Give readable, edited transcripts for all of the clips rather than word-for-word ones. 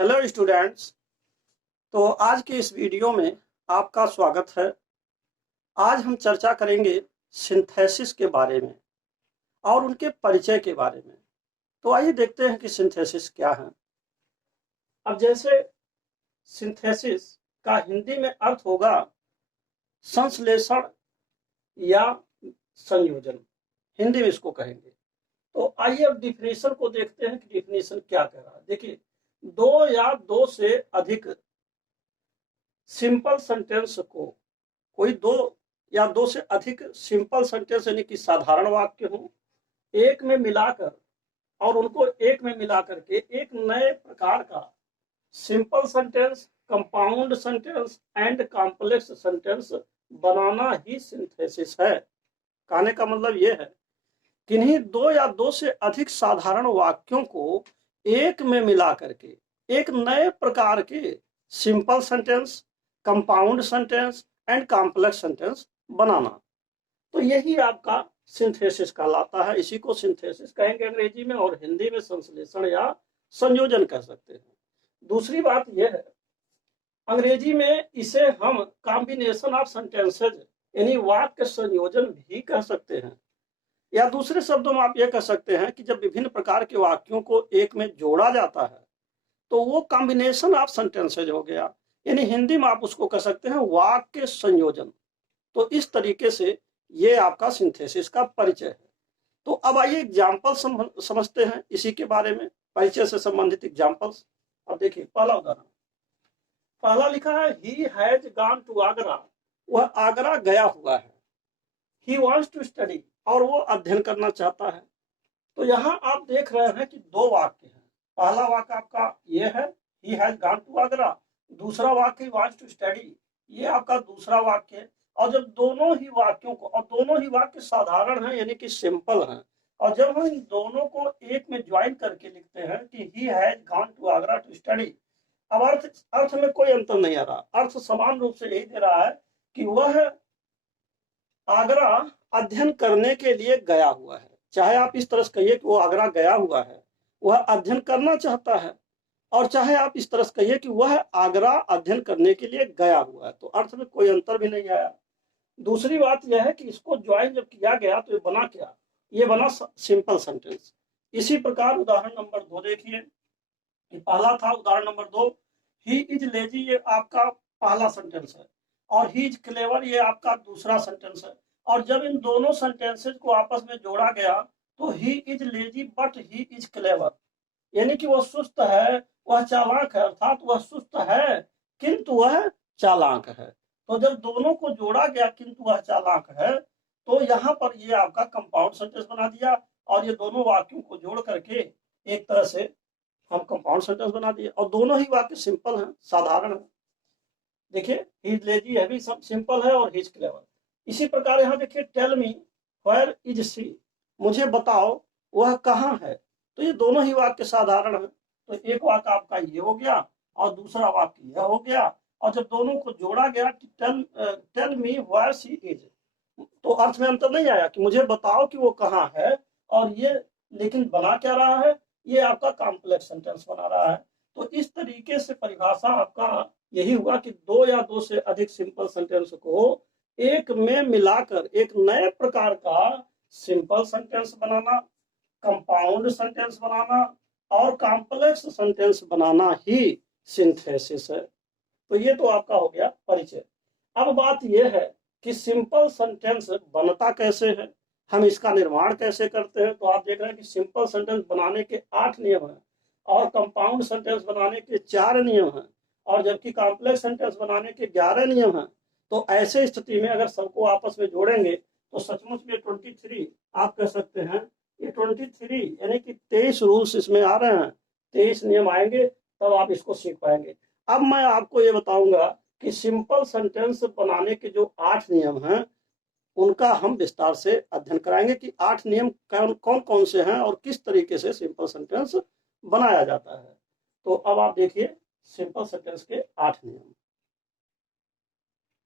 Hello students. तो आज के इस वीडियो में आपका स्वागत है। आज हम चर्चा करेंगे सिंथेसिस के बारे में और उनके परिचय के बारे में। तो आइए देखते हैं कि सिंथेसिस क्या है। अब जैसे सिंथेसिस का हिंदी में अर्थ होगा संश्लेषण या संयोजन, हिंदी में इसको कहेंगे। तो आइए अब डिफिनेशन को देखते हैं कि डिफिनेशन क्या कह रहा है। देखिए, दो या दो से अधिक सिंपल सेंटेंस को, कोई दो या दो से अधिक सिंपल सेंटेंस यानी कि साधारण वाक्य हो, एक में मिलाकर और उनको एक में मिलाकर के एक नए प्रकार का simple sentence, compound sentence and complex sentence banana he synthesis है। कहने का मतलब यह है किन्हीं दो या दो से अधिक साधारण वाक्यों को एक में मिला करके एक नए प्रकार के simple sentence, compound sentence and complex sentence बनाना, तो यही आपका सिंथेसिस कहलाता है। इसी को सिंथेसिस कहेंगे अंग्रेजी में, और हिंदी में संश्लेषण या संयोजन कह सकते हैं। दूसरी बात यह है, अंग्रेजी में इसे हम कॉम्बिनेशन ऑफ सेंटेंसेज यानी वाक्य संयोजन भी कह सकते हैं, या दूसरे शब्दों में आप यह कह सकते हैं कि जब विभिन्न प्रकार के वाक्यों को एक में जोड़ा जाता है तो वो कॉम्बिनेशन ऑफ सेंटेंसेज हो गया, यानी हिंदी में आप उसको कह सकते हैं वाक्य संयोजन। तो इस तरीके से ये आपका सिंथेसिस का परिचय है। तो अब आइए एग्जाम्पल समझते हैं इसी के बारे में, परिचय से संबंधित एग्जाम्पल्स। अब देखिए पहला उदाहरण, पहला लिखा है he has gone to Agra, वह आगरा गया हुआ है। ही वांट्स टू स्टडी, और वो अध्ययन करना चाहता है। तो यहाँ आप देख रहे हैं कि दो वाक्य हैं। पहला वाक्य आपका ये है he has gone to Agra, दूसरा वाक्य वांट्स टू स्टडी, ये आपका दूसरा वाक्य है। और जब दोनों ही वाक्यों को, और दोनों ही वाक्य साधारण हैं यानी कि सिंपल हैं, और जब हम इन दोनों को एक में ज्वाइन करके लिखते हैं कि he has gone to Agra to study, अब अर्थ में कोई अंतर नहीं आ रहा, अर्थ समान रूप से यही दे रहा है कि वह आगरा अध्ययन करने के लिए गया हुआ है। चाहे आप इस तरह से कहिए कि वो आगरा गया हुआ है, वह अध्ययन करना चाहता है, और चाहे आप इस तरह से कहिए कि वह आगरा अध्ययन करने के लिए गया हुआ है, तो अर्थ में कोई अंतर भी नहीं आया। दूसरी बात यह है कि इसको ज्वाइन जब किया गया तो ये बना क्या, ये बना सिंपल सेंटेंस। इसी प्रकार उदाहरण नंबर 2 देखिए, पहला था उदाहरण नंबर 2, ही इज लेजी, ये आपका पहला सेंटेंस है, और ही इज क्लेवर ये आपका दूसरा सेंटेंस है। और जब इन दोनों सेंटेंसेस को आपस में जोड़ा गया तो he is lazy but he is clever, यानी कि वह सुस्त है, वह चालाक है, अर्थात वह सुस्त है किंतु वह चालाक है। तो जब दोनों को जोड़ा गया किंतु वह चालाक है, तो यहाँ पर ये आपका कंपाउंड सेंटेंस बना दिया, और ये दोनों वाक्यों को जोड़ करके एक तरह से हम कंपाउंड सेंटेंस बना दिए, और दोनों ही वाक्य सिंपल हैं, साधारण है। देखिए ही इज लेजी है भी सब सिंपल है, और ही इज क्लेवर। इसी प्रकार यहाँ देखिए tell me where is she, मुझे बताओ वह कहाँ है। तो ये दोनों ही वाक्य साधारण है, तो एक वाक्य आपका ये हो गया और दूसरा वाक्य यह हो गया, और जब दोनों को जोड़ा गया tell me where she is, तो अर्थ में अंतर नहीं आया कि मुझे बताओ कि वो कहाँ है, और ये लेकिन बना क्या रहा है, ये आपका कॉम्प्लेक्स सेंटेंस बना रहा है। तो इस तरीके से परिभाषा आपका यही हुआ कि दो या दो से अधिक सिंपल सेंटेंस को एक में मिलाकर एक नए प्रकार का सिंपल सेंटेंस बनाना, कंपाउंड सेंटेंस बनाना और कॉम्प्लेक्स सेंटेंस बनाना ही सिंथेसिस है। तो ये तो आपका हो गया परिचय। अब बात यह है कि सिंपल सेंटेंस बनता कैसे है, हम इसका निर्माण कैसे करते हैं। तो आप देख रहे हैं कि सिंपल सेंटेंस बनाने के 8 नियम हैं, और कंपाउंड सेंटेंस बनाने के 4 नियम हैं, और जबकि कॉम्प्लेक्स सेंटेंस बनाने के 11 नियम हैं। तो ऐसे स्थिति में अगर सबको आपस में जोड़ेंगे तो सचमुच में 23 आप कह सकते हैं, ये 23 यानी कि 23 रूल्स इसमें आ रहे हैं, 23 नियम आएंगे तब आप इसको सीख पाएंगे। अब मैं आपको ये बताऊंगा कि सिंपल सेंटेंस बनाने के जो 8 नियम हैं उनका हम विस्तार से अध्ययन कराएंगे कि 8 नियम कौन कौन से हैं और किस तरीके से सिंपल सेंटेंस बनाया जाता है। तो अब आप देखिए सिंपल सेंटेंस के 8 नियम।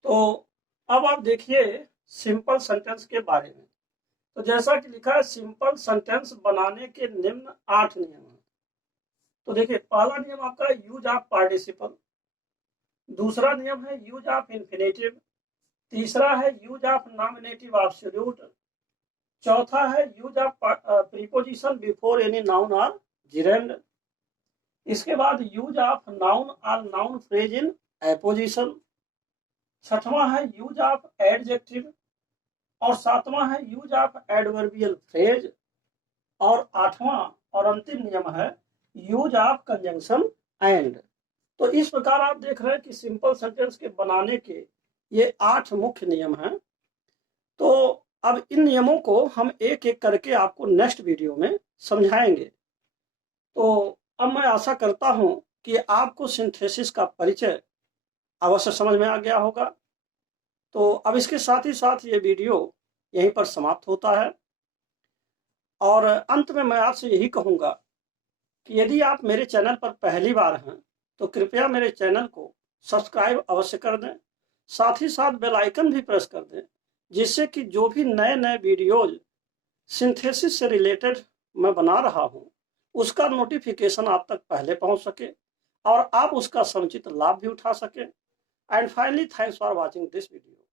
तो अब आप देखिए सिंपल सेंटेंस के बारे में। तो जैसा कि लिखा है सिंपल सेंटेंस बनाने के निम्न 8 नियम हैं। तो देखिए पहला नियम आपका यूज यूज ऑफ पार्टिसिपल, दूसरा नियम है यूज ऑफ इन्फिनेटिव, तीसरा है यूज ऑफ नॉमिनेटिव एब्सोल्यूट, चौथा है use of preposition before any noun और जिरेंड, इसके बाद यूज ऑफ नाउन और नाउन फ्रेज इन एपोजिशन, छठवां है यूज ऑफ एडजेक्टिव, और सातवां है यूज ऑफ एडवर्बियल फ्रेज, और आठवां और अंतिम नियम है यूज ऑफ कंजंक्शन एंड। तो इस प्रकार आप देख रहे हैं कि सिंपल सेंटेंस के बनाने के ये 8 मुख्य नियम हैं। तो अब इन नियमों को हम एक एक करके आपको नेक्स्ट वीडियो में समझाएंगे। तो अब मैं आशा करता हूं कि आपको सिंथेसिस का परिचय अवश्य समझ में आ गया होगा। तो अब इसके साथ ही साथ ये वीडियो यहीं पर समाप्त होता है, और अंत में मैं आपसे यही कहूंगा कि यदि आप मेरे चैनल पर पहली बार हैं तो कृपया मेरे चैनल को सब्सक्राइब अवश्य कर दें, साथ ही साथ बेल आइकन भी प्रेस कर दें, जिससे कि जो भी नए नए वीडियोज सिंथेसिस से रिलेटेड मैं बना रहा हूं उसका नोटिफिकेशन आप तक पहले पहुंच सके और आप उसका समुचित लाभ भी उठा सके। And finally, thanks for watching this video.